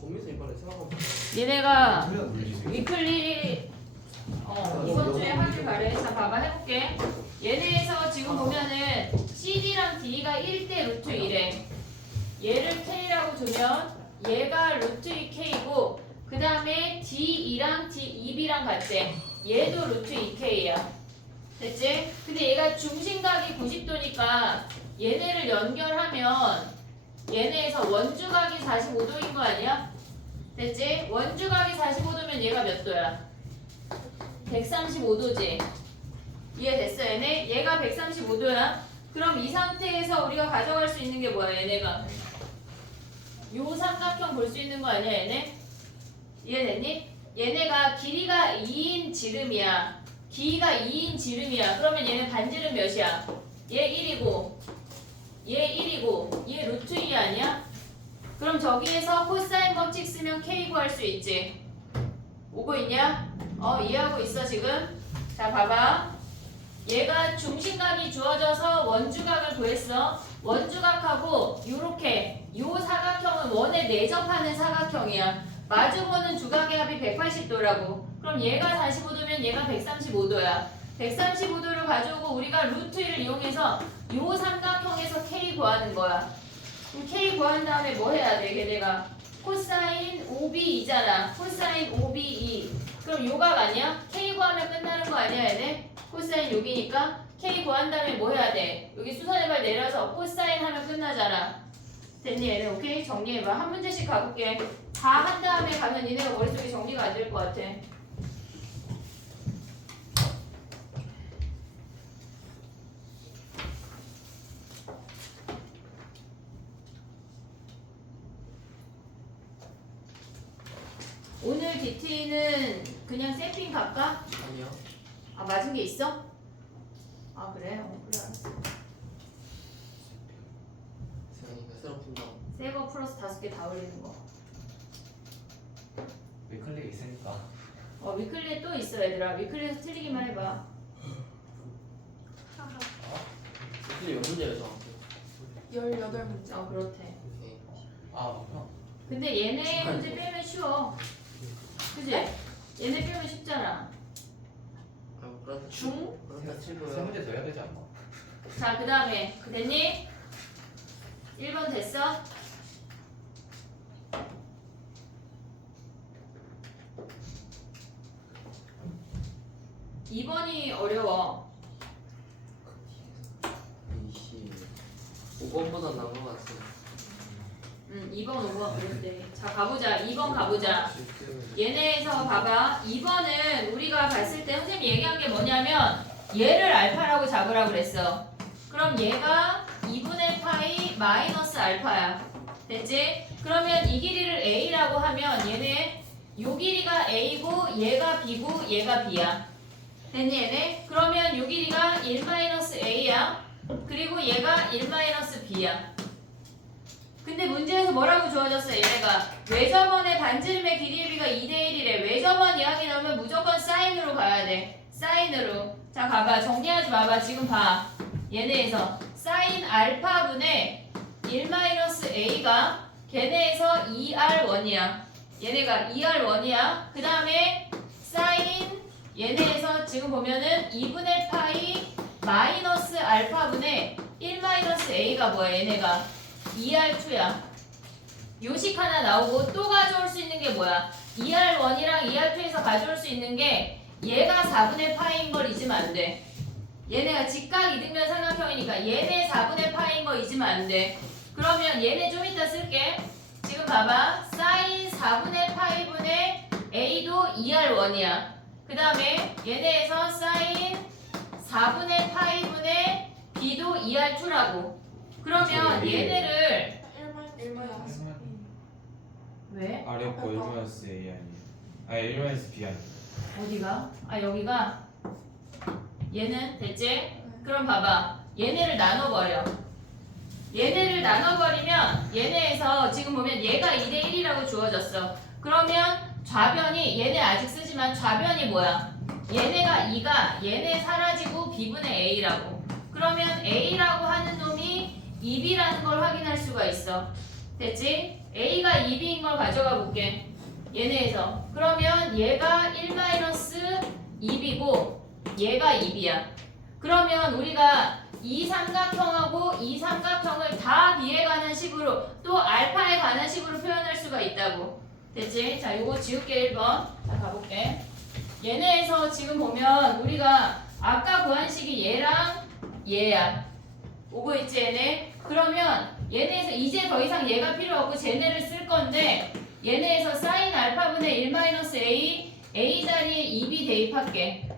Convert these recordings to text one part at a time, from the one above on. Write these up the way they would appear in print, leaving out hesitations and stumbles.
거기서 이번에 생각하면 니네가 위클리 이번 주에 하길 바래. 자 봐봐 해볼게. 얘네에서 지금 보면은 CD랑 D가 1대 루트 1에 얘를 K라고 두면 얘가 루트 2K고 그 다음에 D2랑 D2B랑 같대. 얘도 루트 2K야. 됐지? 근데 얘가 중심각이 90도니까 얘네를 연결하면 얘네에서 원주각이 45도인 거 아니야? 됐지? 원주각이 45도면 얘가 몇 도야? 135도지. 이해됐어 얘네? 얘가 135도야. 그럼 이 상태에서 우리가 가져갈 수 있는 게 뭐야 얘네가? 요 삼각형 볼 수 있는 거 아니야 얘네? 이해됐니? 얘네가 길이가 2인 지름이야. 길이가 2인 지름이야. 그러면 얘네 반지름 몇이야? 얘 1이고 얘 1이고 얘 루트 2 아니야? 그럼 저기에서 코사인 법칙 쓰면 K 구할 수 있지. 오고 있냐? 이해하고 있어 지금? 자 봐봐. 얘가 중심각이 주어져서 원주각을 구했어. 원주각하고 요렇게 요 사각형은 원에 내접하는 사각형이야. 마주보는 주각의 합이 180도라고. 그럼 얘가 45도면 얘가 135도야. 135도를 가져오고 우리가 루트 1을 이용해서 요 삼각형에서 K 구하는 거야. 그럼 K 구한 다음에 뭐 해야 돼? 걔네가 코사인 5B이잖아. 코사인 5B2. 그럼 요각 아니야? K 구하면 끝나는 거 아니야 얘네? 코사인 6이니까 K 구한 다음에 뭐 해야 돼? 여기 수선의 발 내려서 코사인 하면 끝나잖아. 됐니 얘네? 오케이? 정리해봐. 한 문제씩 가볼게. 다 한 다음에 가면 니네가 머릿속에 정리가 안 될 것 같아. 오늘 DT는 그냥 샘핑 갈까? 아니야. 아 맞은 게 있어? 아 그래? 그래 알았어. 세상이가 새로 푼다. 새거 플러스 5개 다 올리는 거. 위클리 있으니까. 위클리에 또 있어 얘들아. 위클리에서 틀리기만 해봐. 근데 몇 문제에서 18문제. 그렇대. 형. 근데 얘네 문제 빼면 쉬워. 그지? 얘네 빼면 쉽잖아. 중? 그렇다 세 치고요. 문제 더 해야 되지 않나? 자 그 다음에 됐니? 1번 됐어? (2번이) 어려워. 5번보다 나은 것 같아. 2번 5번 그랬대. 자 가보자. 2번 가보자. 얘네에서 봐봐. 2번은 우리가 봤을 때 선생님이 얘기한 게 뭐냐면 얘를 알파라고 잡으라고 그랬어. 그럼 얘가 2분의 파이 마이너스 알파야. 됐지? 그러면 이 길이를 A라고 하면 얘네 요 길이가 A고 얘가 B고 얘가 B야. 됐니 얘네? 그러면 요 길이가 1-A야. 그리고 얘가 1-B야. 근데 문제에서 뭐라고 주어졌어 얘네가 외접원의 반지름의 길이비가 2대1이래. 외접원 이야기 나오면 무조건 사인으로 가야 돼. 사인으로. 자 가봐. 정리하지 마봐. 지금 봐. 얘네에서 사인 알파분의 1-A가 걔네에서 2R1이야. 얘네가 2R1이야. 그 다음에 사인 얘네에서 지금 보면은 2분의 파이 마이너스 알파분의 1-A가 뭐야 얘네가 2R2야. 요식 하나 나오고 또 가져올 수 있는 게 뭐야? 2R1이랑 2R2에서 가져올 수 있는 게 얘가 4분의 파이인 걸 잊으면 안 돼. 얘네가 직각 이등변 삼각형이니까 얘네 4분의 파이인 거 잊으면 안 돼. 그러면 얘네 좀 이따 쓸게. 지금 봐봐. 사인 4분의 파이분의 A도 2R1이야. 그 다음에 얘네에서 사인 4분의 파이분의 B도 2R2라고. 그러면 얘네를 왜? 아래 거 1-A 아니에요? 아니 1-B 아니에요? 어디가? 여기가 얘는 됐지? 그럼 봐봐. 얘네를 나눠버려. 얘네를 나눠버리면 얘네에서 지금 보면 얘가 2대1이라고 주어졌어. 그러면 좌변이 얘네 아직 쓰지만 좌변이 뭐야? 얘네가 2가 얘네 사라지고 B분의 A라고. 그러면 A라고 하는 놈이 2B라는 걸 확인할 수가 있어. 됐지? A가 2B인 걸 가져가 볼게. 얘네에서. 그러면 얘가 1-2B고 얘가 2B야. 그러면 우리가 이 삼각형하고 이 삼각형을 다 B에 관한 식으로 또 알파에 관한 식으로 표현할 수가 있다고. 됐지? 자, 요거 지울게 1번. 자, 가볼게. 얘네에서 지금 보면 우리가 아까 구한 식이 얘랑 얘야. 오고 있지 얘네? 그러면 얘네에서 이제 더 이상 얘가 필요 없고 쟤네를 쓸 건데 얘네에서 sin 알파분의 1-a a 자리에 2b 대입할게.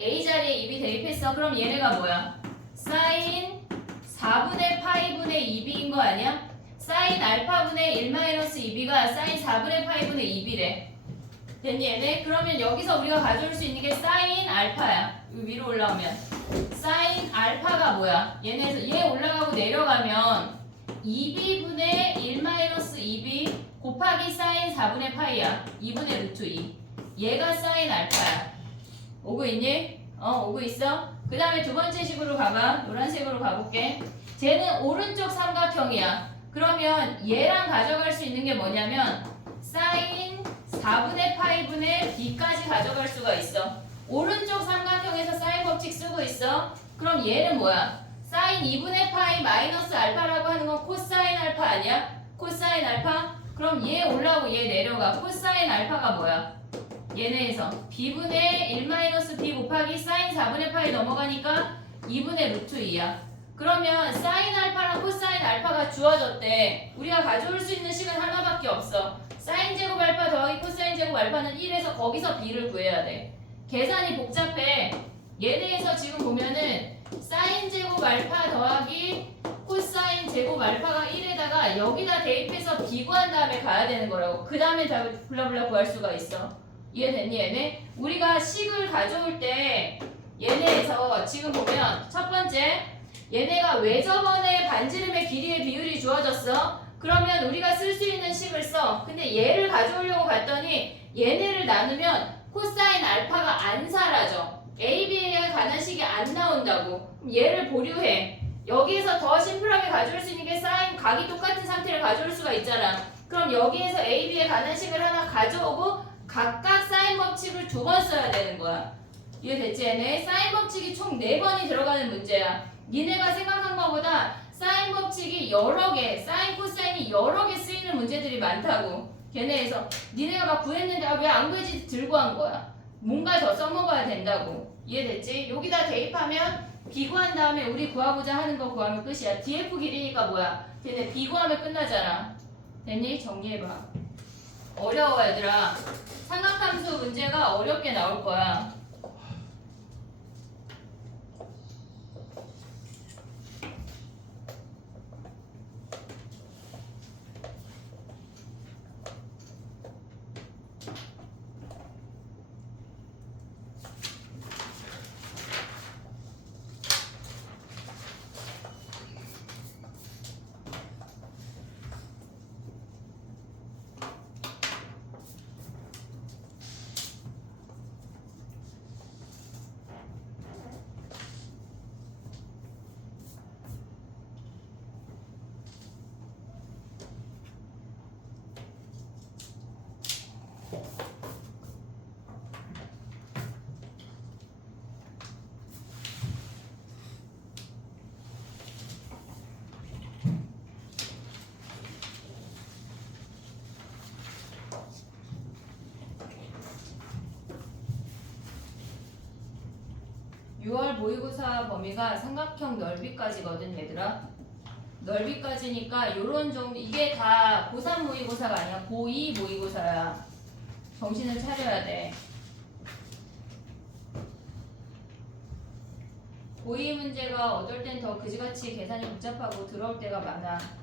a 자리에 2b 대입했어. 그럼 얘네가 뭐야? sin 4분의 파이분의 2b인 거 아니야? sin 알파분의 1-2b가 sin 4분의 파이분의 2b래. 됐니 얘네? 그러면 여기서 우리가 가져올 수 있는 게 sin 알파야. 위로 올라오면 sin 알파가 뭐야? 얘네에서 얘 올라가고 내려가면 2b분의 1-2b 곱하기 sin 4분의 파이야. 2분의 루트 2. 얘가 sin 알파야. 오고 있니? 오고 있어? 그 다음에 두 번째 식으로 가봐. 노란색으로 가볼게. 쟤는 오른쪽 삼각형이야. 그러면 얘랑 가져갈 수 있는 게 뭐냐면 sin 4분의 파이분의 b까지 가져갈 수가 있어. 오른쪽 삼각형에서 사인 법칙 쓰고 있어. 그럼 얘는 뭐야? 사인 2분의 파이 마이너스 알파라고 하는 건 코사인 알파 아니야? 코사인 알파? 그럼 얘 올라오고 얘 내려가. 코사인 알파가 뭐야? 얘네에서 b분의 1-b 곱하기 사인 4분의 파이 넘어가니까 2분의 루트 2야. 그러면 사인 알파랑 코사인 알파가 주어졌대. 우리가 가져올 수 있는 식은 하나밖에 없어. 사인 제곱 알파 더하기 코사인 제곱 알파는 1에서 거기서 b를 구해야 돼. 계산이 복잡해. 얘네에서 지금 보면은 사인 제곱 알파 더하기 코사인 제곱 알파가 1에다가 여기다 대입해서 b 구한 다음에 가야 되는 거라고. 그 다음에 다 블라블라 구할 수가 있어. 이해됐니 얘네? 우리가 식을 가져올 때 얘네에서 지금 보면 첫 번째 얘네가 왜 저번에 반지름의 길이의 비율이 주어졌어? 그러면 우리가 쓸 수 있는 식을 써. 근데 얘를 가져오려고 갔더니 얘네를 나누면 코사인 알파가 안 사라져. AB에 관한 식이 안 나온다고. 그럼 얘를 보류해. 여기에서 더 심플하게 가져올 수 있는 게 사인 각이 똑같은 상태를 가져올 수가 있잖아. 그럼 여기에서 AB에 관한 식을 하나 가져오고 각각 사인 법칙을 2번 써야 되는 거야. 이해됐지 얘네? 사인 법칙이 총 4번이 들어가는 문제야. 니네가 생각한 것보다 사인 법칙이 여러 개, 사인 코사인이 여러 개 쓰이는 문제들이 많다고. 걔네에서 니네가 막 구했는데 왜 안 구해지 들고 한 거야. 뭔가 더 써먹어야 된다고. 이해됐지? 여기다 대입하면 b 구한 다음에 우리 구하고자 하는 거 구하면 끝이야. df 길이니까 뭐야? 걔네 b 구하면 끝나잖아. 됐니? 정리해봐. 어려워 얘들아. 삼각함수 문제가 어렵게 나올 거야. 모의고사 범위가 삼각형 넓이까지거든 얘들아. 넓이까지니까 요런 정도. 이게 다 고3 모의고사가 아니야. 고2 모의고사야. 정신을 차려야 돼. 고2 문제가 어떨 땐 더 그지같이 계산이 복잡하고 들어올 때가 많아.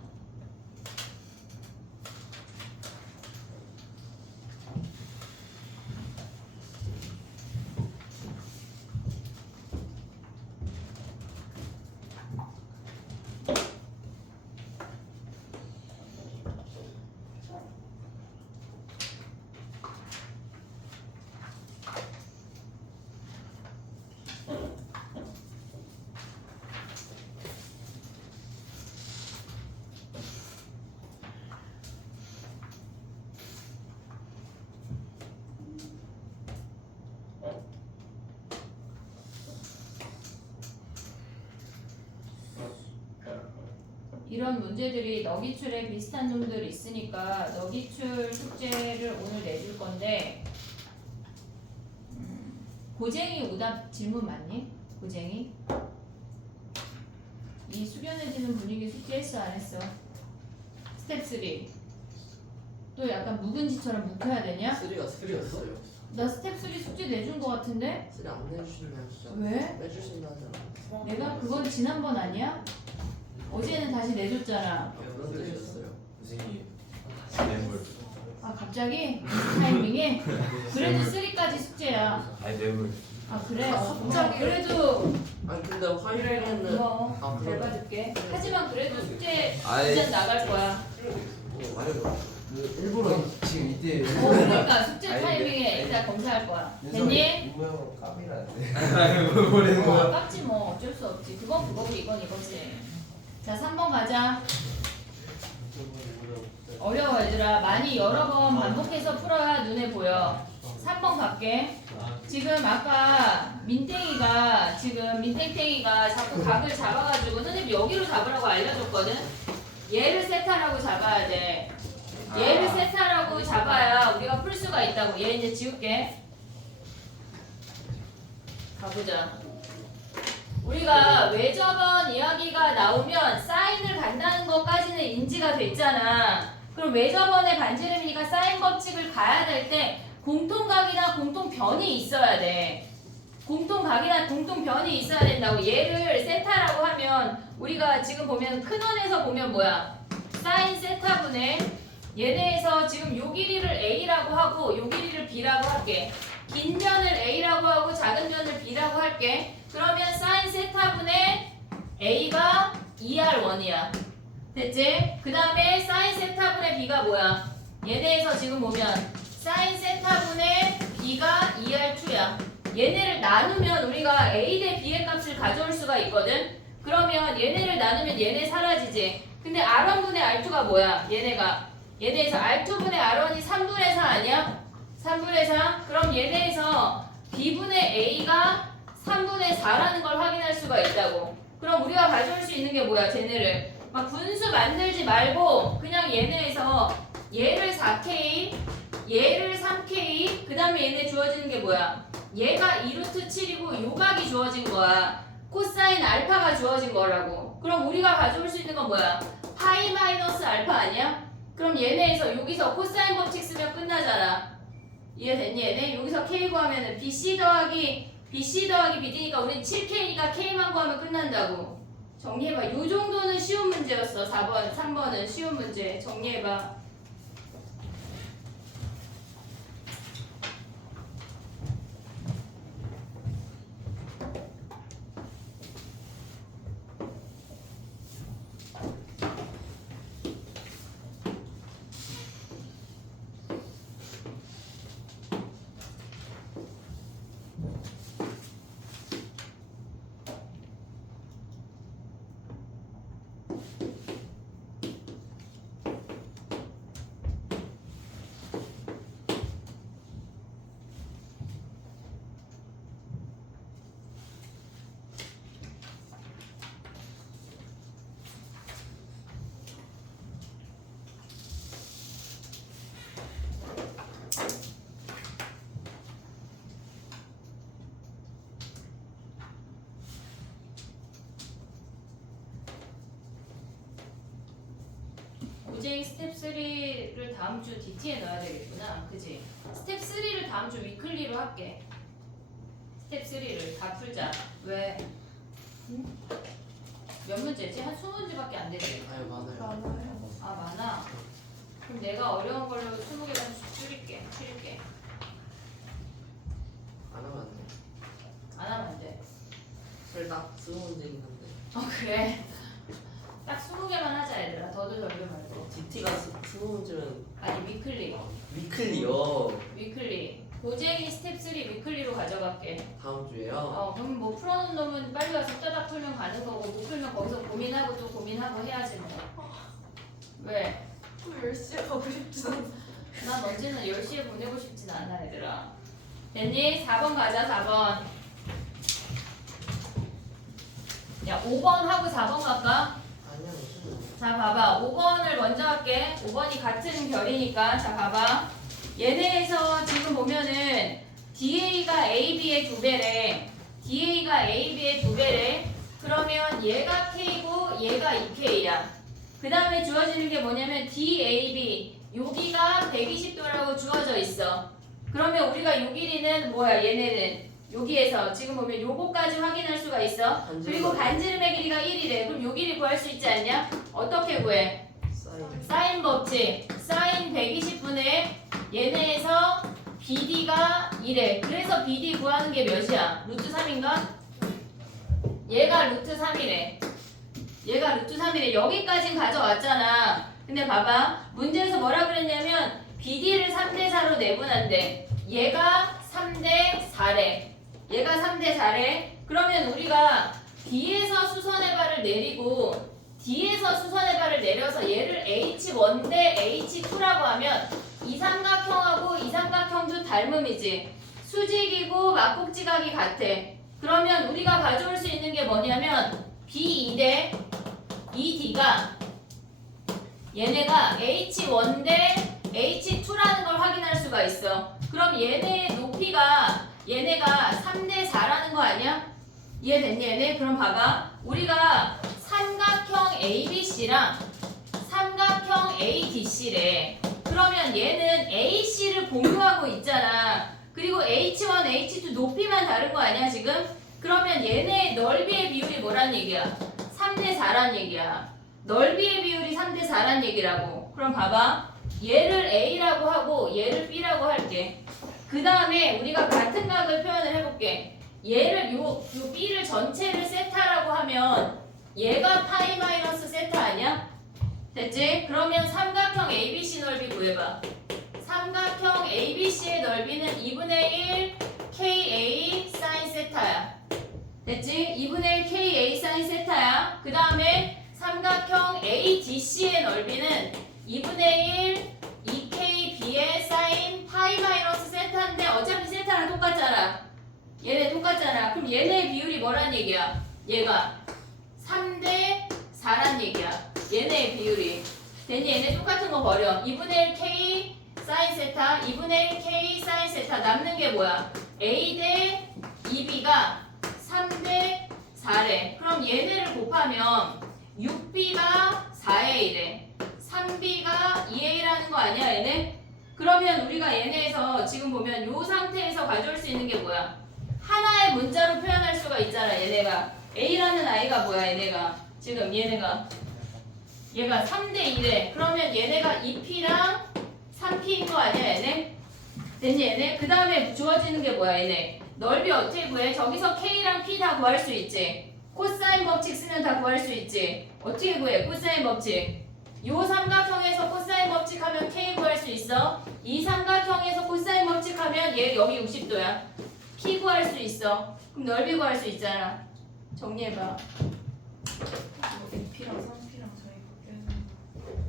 이런 문제들이 너기출에 비슷한 놈들이 있으니까 너기출 숙제를 오늘 내줄 건데 고쟁이 오답 질문 맞니? 고쟁이? 이 숙연해지는 분위기 숙제했어 안 했어? 스텝 3. 또 약간 묵은지처럼 묵혀야 되냐? 3가 스킬이었어요. 나 스텝 3 숙제 내준 거 같은데? 3 안 내주시나요 진짜? 왜? 내주신다 하잖아. 내가 그건 지난번 아니야? 어제는 다시 내줬잖아. 그런 뜻이었어요. 선생님 뇌물. 아 갑자기? 이 타이밍에? 그래도 3까지 숙제야. 아니 뇌물. 아 그래? 갑자기? 그래도 아니 근데 그래 화요일에는 고마워. 아, 잘 그래. 봐줄게. 하지만 그래도 숙제 아이. 진짜 나갈 거야. 화요일 일부러 지금 이때 그러니까 숙제 아니, 타이밍에 아니. 일단 검사할 거야. 됐니? 이모형 까미라는데. 아이고 뭐래 어, 깝지 뭐 어쩔 수 없지. 그건 그거고 이건 이거지. 자 3번 가자. 어려워 얘들아. 많이 여러 번 반복해서 풀어야 눈에 보여. 3번 갈게. 지금 아까 민땡이가 자꾸 각을 잡아가지고 선생님 여기로 잡으라고 알려줬거든. 얘를 세타라고 잡아야 돼. 얘를 세타라고 잡아야 우리가 풀 수가 있다고. 얘 이제 지울게. 가보자. 우리가 외접원 이야기가 나오면 사인을 간다는 것까지는 인지가 됐잖아. 그럼 외접원의 반지름이니까 사인 법칙을 가야 될 때 공통각이나 공통변이 있어야 돼. 공통각이나 공통변이 있어야 된다고. 얘를 세타라고 하면 우리가 지금 보면 큰 원에서 보면 뭐야? 사인 세타분의 얘네에서 지금 요 길이를 A라고 하고 요 길이를 B라고 할게. 긴 변을 A라고 하고 작은 변을 B라고 할게. 그러면 사인 세타분의 A가 2R1이야. 됐지? 그 다음에 사인 세타분의 B가 뭐야? 얘네에서 지금 보면 사인 세타분의 B가 2R2야. 얘네를 나누면 우리가 A 대 B의 값을 가져올 수가 있거든? 그러면 얘네를 나누면 얘네 사라지지. 근데 R1분의 R2가 뭐야? 얘네에서 R2분의 R1이 3분의 4 아니야? 3분의 4? 그럼 얘네에서 B분의 A가 3분의 4라는 걸 확인할 수가 있다고. 그럼 우리가 가져올 수 있는 게 뭐야? 쟤네를 막 분수 만들지 말고 그냥 얘네에서 얘를 4K, 얘를 3K, 그 다음에 얘네 주어지는 게 뭐야? 얘가 2루트 7이고 요각이 주어진 거야. 코사인 알파가 주어진 거라고. 그럼 우리가 가져올 수 있는 건 뭐야? 파이 마이너스 알파 아니야? 그럼 얘네에서 여기서 코사인 법칙 쓰면 끝나잖아. 이해됐니 얘네? 여기서 K 구하면은 BC 더하기 BD니까 우린 7K니까 K만 구하면 끝난다고. 정리해봐. 요 정도는 쉬운 문제였어. 4번, 3번은 쉬운 문제. 정리해봐. 고쟁이 스텝 3를 다음 주 DT에 넣어야 되겠구나. 그지? 스텝 3를 다음 주 위클리로 할게. 스텝 3를 다 풀자. 왜? 응? 몇 문제지? 한 20문제밖에 안 되지? 아유 많아요. 많아요. 아 많아? 그럼 내가 어려운 걸로 20개만 줄일게. 안 하면 안 돼. 안 하면 안 돼. 설딱 20문제긴 한데. 그래. 딱 20개만 하자 얘들아. 더도 덜도 말고. DT가 20문제면 아니 위클리. 위클리요. 위클리. 고쟁이 스텝 3 위클리로 가져갈게. 다음 주에요. 그럼 뭐 풀어놓은 놈은 빨리 와서 따닥 풀면 가는 거고 못 풀면 거기서 고민하고 또 고민하고 해야지 뭐. 왜? 또 10시에 가고 싶지 않아. 난 언제는 10시에 보내고 싶진 않아 얘들아. 됐니? 4번 가자 4번. 야 5번 하고 4번 갈까? 아니야 무슨 자 봐봐 5번을 먼저 할게. 5번이 같은 결이니까. 자 봐봐 얘네에서 지금 보면은 DA가 AB의 2배래. DA가 AB의 2배래. 그러면 얘가 K고 얘가 2K야. 그 다음에 주어지는 게 뭐냐면 DAB 여기가 120도라고 주어져 있어. 그러면 우리가 요 길이는 뭐야? 얘네는 여기에서 지금 보면 요거까지 확인할 수가 있어. 그리고 반지름의 길이가 1이래. 그럼 요 길이 구할 수 있지 않냐? 어떻게 구해? 사인. 사인 법칙. 사인 120분의 얘네에서 BD가 2래. 그래서 BD 구하는 게 몇이야? 루트 3인가? 얘가 루트 3이래. 얘가 루트 3이래. 여기까진 가져왔잖아. 근데 봐봐. 문제에서 뭐라 그랬냐면 BD를 3대4로 내분한대. 얘가 3대4래. 얘가 3대4래. 그러면 우리가 B에서 수선의 발을 내리고 D에서 수선의 발을 내려서 얘를 H1 대 H2라고 하면 이 삼각형하고 이 삼각형도 닮음이지. 수직이고 막곡지각이 같아. 그러면 우리가 가져올 수 있는 게 뭐냐면 B2 대 ED가 얘네가 H1 대 H2라는 걸 확인할 수가 있어. 그럼 얘네의 높이가 얘네가 3대4라는 거 아니야? 이해됐니 얘네? 그럼 봐봐. 우리가 삼각형 ABC랑 삼각형 ADC래. 그러면 얘는 AC를 공유하고 있잖아. 그리고 H1, H2 높이만 다른 거 아니야 지금? 그러면 얘네의 넓이의 비율이 뭐란 얘기야? 3대4란 얘기야. 넓이의 비율이 3대4란 얘기라고. 그럼 봐봐. 얘를 A라고 하고 얘를 B라고 할게. 그 다음에 우리가 같은 각을 표현을 해볼게. 얘를 요 B를 전체를 세타라고 하면 얘가 파이 마이너스 세타 아니야? 됐지? 그러면 삼각형 ABC 넓이 구해봐. 삼각형 ABC의 넓이는 2분의 1 KA 사인 세타야. 됐지? 2분의 1 KA 사인 세타야. 그 다음에 삼각형 ADC의 넓이는 2분의 1 2KB의 사인 파이 마이너스 세타인데 어차피 세타랑 똑같잖아. 얘네 똑같잖아. 그럼 얘네의 비율이 뭐란 얘기야? 얘가 3대4란 얘기야. 얘네의 비율이. 됐니? 얘네 똑같은 거 버려. 2분의 1 K 사인 세타, 2분의 1 K 사인 세타. 남는 게 뭐야? A 대 2B가 3대4래. 그럼 얘네를 곱하면 6B가 4A래. 3B가 2A라는 거 아니야 얘네? 그러면 우리가 얘네에서 지금 보면 이 상태에서 가져올 수 있는 게 뭐야? 하나의 문자로 표현할 수가 있잖아 얘네가. A라는 아이가 뭐야 얘네가? 지금 얘가 3대2래. 그러면 얘네가 2P랑 3P인 거 아니야 얘네? 됐니 얘네? 그 다음에 주어지는 게 뭐야 얘네? 넓이 어떻게 구해? 저기서 K랑 P 다 구할 수 있지. 코사인 법칙 쓰면 다 구할 수 있지. 어떻게 구해? 코사인 법칙. 요 삼각형에서 코사인 법칙 하면 K 구할 수 있어. 이 삼각형에서 코사인 법칙 하면 얘 여기 60도야. P 구할 수 있어. 그럼 넓이 구할 수 있잖아. 정리해봐. P랑 3P랑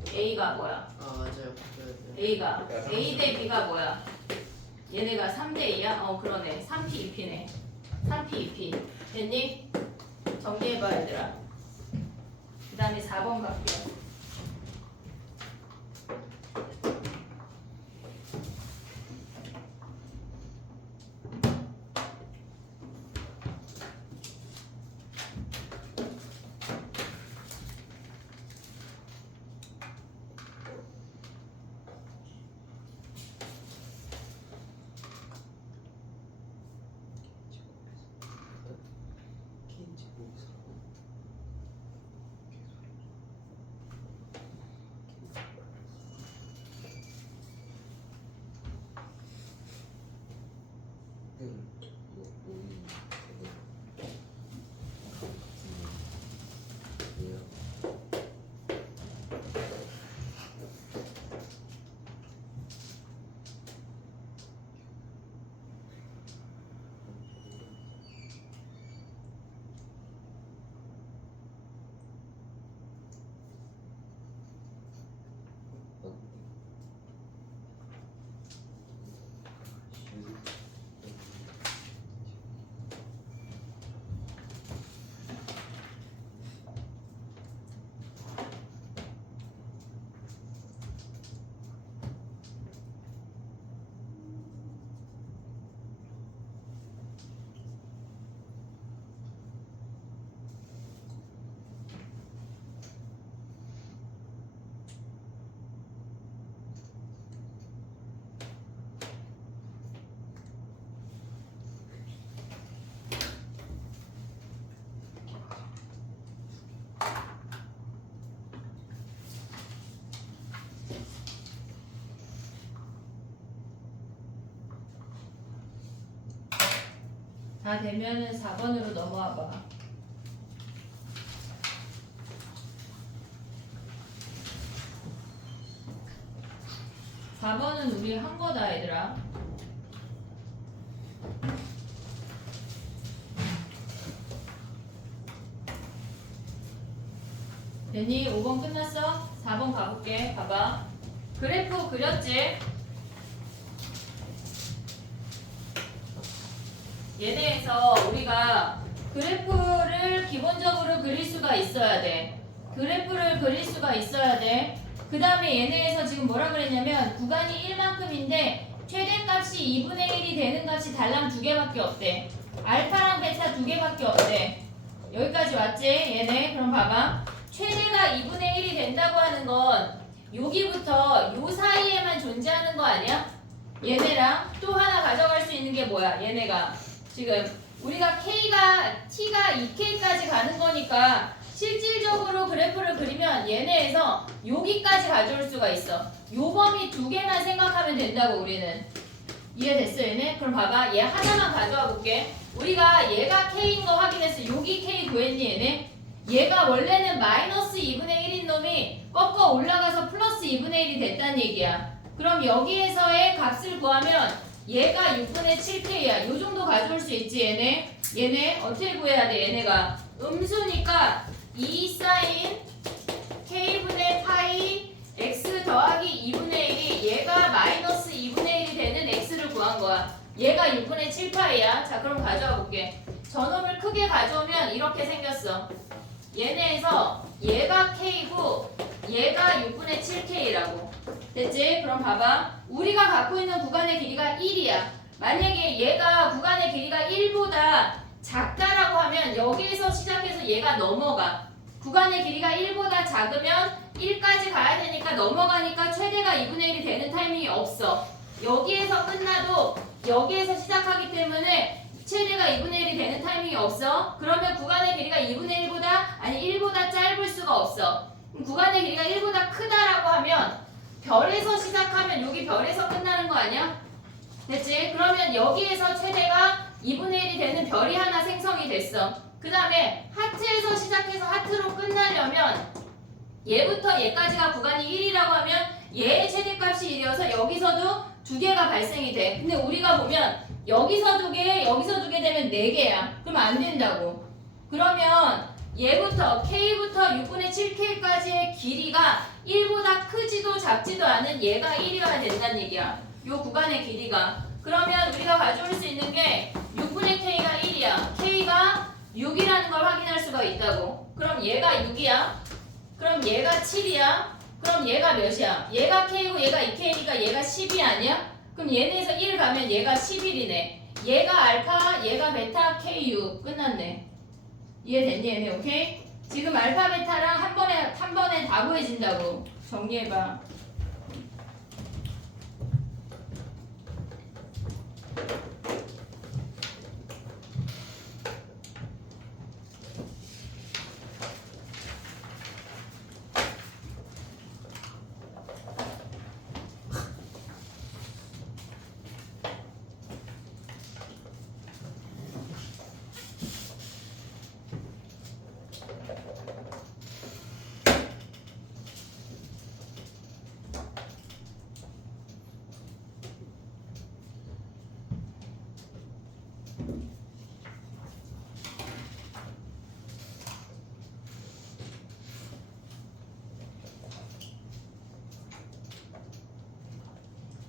저희 A가 뭐야? 아 맞아요. 바꿔야 돼요. A가 A 대 B가 뭐야? 얘네가 3대 2야? 그러네. 3P 2P네. 3P 2P. 됐니? 정리해봐 얘들아. 그 다음에 4번 갈게요. 다 되면은 4번으로 넘어와 봐. (4번은) 우리 한 거다 얘들아. 됐니? 5번 끝났어? 4번 가볼게. 봐봐. 그래프 그렸지? 얘네에서 우리가 그래프를 기본적으로 그릴 수가 있어야 돼. 그래프를 그릴 수가 있어야 돼. 그 다음에 얘네에서 지금 뭐라 그랬냐면 구간이 1만큼인데 최대값이 2분의 1이 되는 값이 달랑 2개밖에 없대. 알파랑 베타 2개밖에 없대. 여기까지 왔지? 얘네. 그럼 봐봐. 최대가 2분의 1이 된다고 하는 건 여기부터 요 사이에만 존재하는 거 아니야? 얘네랑 또 하나 가져갈 수 있는 게 뭐야? 얘네가 지금 우리가 K가 T가 2K까지 가는 거니까 실질적으로 그래프를 그리면 얘네에서 여기까지 가져올 수가 있어. 요 범위 2개만 생각하면 된다고 우리는. 이해됐어 얘네? 그럼 봐봐. 얘 하나만 가져와 볼게. 우리가 얘가 K인 거 확인했어. 여기 K 구했니 얘네? 얘가 원래는 마이너스 2분의 1인 놈이 꺾어 올라가서 플러스 2분의 1이 됐다는 얘기야. 그럼 여기에서의 값을 구하면 얘가 6분의 7K야. 요 정도 가져올 수 있지 얘네? 얘네 어떻게 구해야 돼 얘네가? 음수니까 2 사인 K분의 파이 X 더하기 2분의 1이 얘가 마이너스 2분의 1이 되는 X를 구한 거야. 얘가 6분의 7파이야. 자 그럼 가져와 볼게. 저놈을 크게 가져오면 이렇게 생겼어. 얘네에서 얘가 K고 얘가 6분의 7K라고. 됐지? 그럼 봐봐. 우리가 갖고 있는 구간의 길이가 1이야. 만약에 얘가 구간의 길이가 1보다 작다라고 하면 여기에서 시작해서 얘가 넘어가. 구간의 길이가 1보다 작으면 1까지 가야 되니까 넘어가니까 최대가 2분의 1이 되는 타이밍이 없어. 여기에서 끝나도 여기에서 시작하기 때문에 최대가 2분의 1이 되는 타이밍이 없어. 그러면 구간의 길이가 2분의 1보다 아니 1보다 짧을 수가 없어. 구간의 길이가 1보다 크다라고 하면 별에서 시작하면 여기 별에서 끝나는 거 아니야? 됐지? 그러면 여기에서 최대가 2분의 1이 되는 별이 하나 생성이 됐어. 그 다음에 하트에서 시작해서 하트로 끝나려면 얘부터 얘까지가 구간이 1이라고 하면 얘의 최대값이 1이어서 여기서도 2개가 발생이 돼. 근데 우리가 보면 여기서 2개, 여기서 2개 되면 4개야. 그럼 안 된다고. 그러면 얘부터 K부터 6분의 7K까지의 길이가 1보다 크지도 작지도 않은 얘가 1이어야 된다는 얘기야. 요 구간의 길이가. 그러면 우리가 가져올 수 있는 게 6분의 K가 1이야. K가 6이라는 걸 확인할 수가 있다고. 그럼 얘가 6이야. 그럼 얘가 7이야. 그럼 얘가 몇이야? 얘가 K고 얘가 2K니까 얘가 10이 아니야? 그럼 얘네에서 1 가면 얘가 11이네. 얘가 알파, 얘가 베타, K6. 끝났네. 이해됐니 얘네? 오케이? 지금 알파, 베타랑 한 번에 다 구해진다고. 정리해봐.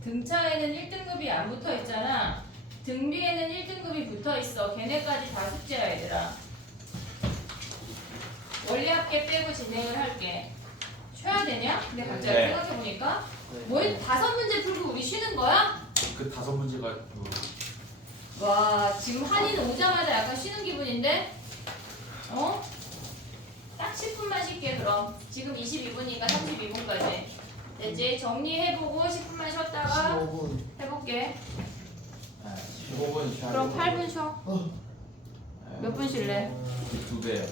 등차에는 1등급이 안 붙어 있잖아. 등 뒤에는 1등급이 붙어 있어. 걔네까지 다 숙제야 얘들아. 원리합계 빼고 진행을 할게. 쉬어야 되냐? 근데 갑자기 네. 생각해보니까 뭐 5문제 풀고 우리 쉬는 거야? 그 5문제가 와 지금 한이는 오자마자 약간 쉬는 기분인데? 어? 딱 10분만 쉴게 그럼. 지금 22분이니까 32분까지. 됐지? 정리해보고 10분만 쉬었다가 15분. 해볼게. 15분 쉬어. 그럼 8분 쉬어. 몇 분 쉴래? 2배요.